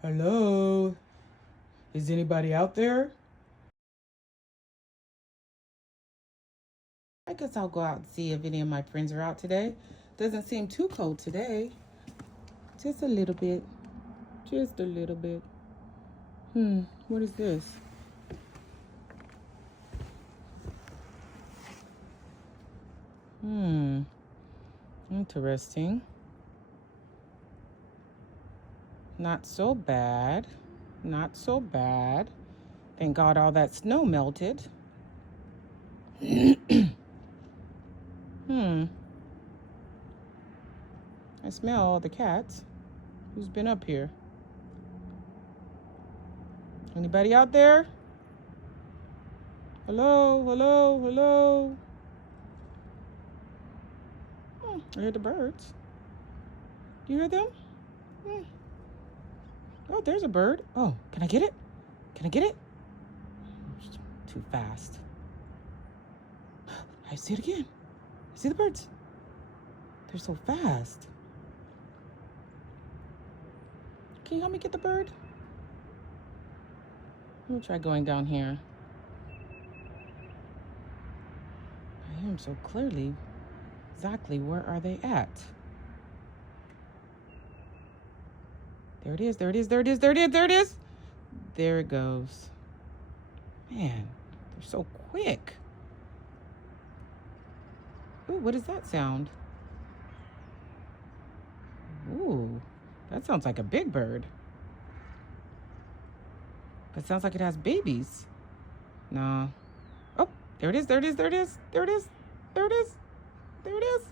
Hello? Is anybody out there? I guess I'll go out and see if any of my friends are out today. Doesn't seem too cold today. Just a little bit. Just a little bit. What is this? Interesting. Not so bad. Not so bad. Thank God all that snow melted. I smell all the cats. Who's been up here? Anybody out there? Hello, hello, hello. I hear the birds. Do you hear them? Oh, there's a bird. Oh, can I get it? Can I get it? Too fast. I see it again. I see the birds. They're so fast. Can you help me get the bird? Let me try going down here. I hear them so clearly. Exactly where are they at? There it is, there it is, there it is, there it is, there it is. There it goes. Man, they're so quick. Ooh, what is that sound? Ooh, that sounds like a big bird. It sounds like it has babies. No. Oh, there it is, there it is, there it is, there it is, there it is, there it is.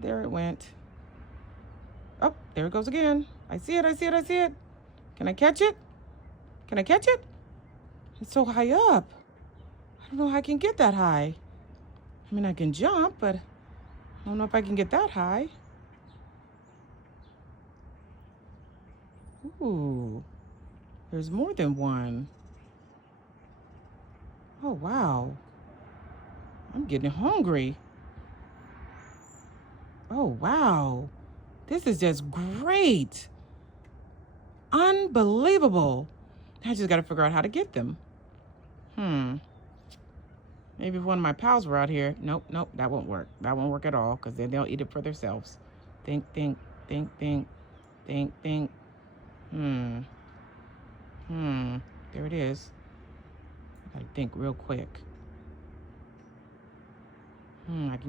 There it went. Oh, there it goes again. I see it, I see it, I see it. Can I catch it? Can I catch it? It's so high up. I don't know how I can get that high. I mean, I can jump, but I don't know if I can get that high. Ooh, there's more than one. Oh, wow. I'm getting hungry. Oh, wow. This is just great. Unbelievable. I just got to figure out how to get them. Maybe if one of my pals were out here. Nope, nope, that won't work. That won't work at all because then they'll eat it for themselves. Think, think, think, think, think, think. There it is. I gotta think real quick. I can